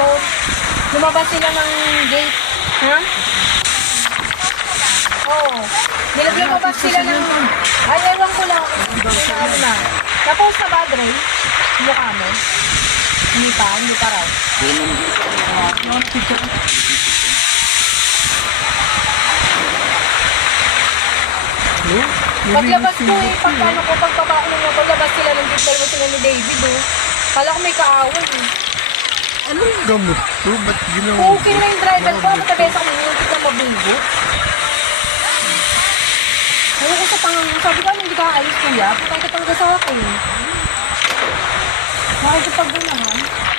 Tapos, lumabas sila ng gate. Ha? Oo. Lumabas sila ng... Ay, ewan ko lang. Ano na. Tapos na ba, Dre? Mukha mo? Hindi pa raw. Paglabas ko pagpaba ko ng motor, labas sila ng gate, dalawa sila ni David, oh. Kala ko may kaaway, eh. Anong gamot to? Ba't ginawa? Okay na yung driver ko, matabesa ko yung kita mabunggo. Ayaw ko sa pangang, sabi ko, hindi ka alis kuya, putay ka talaga sa akin. Nakikipag naman.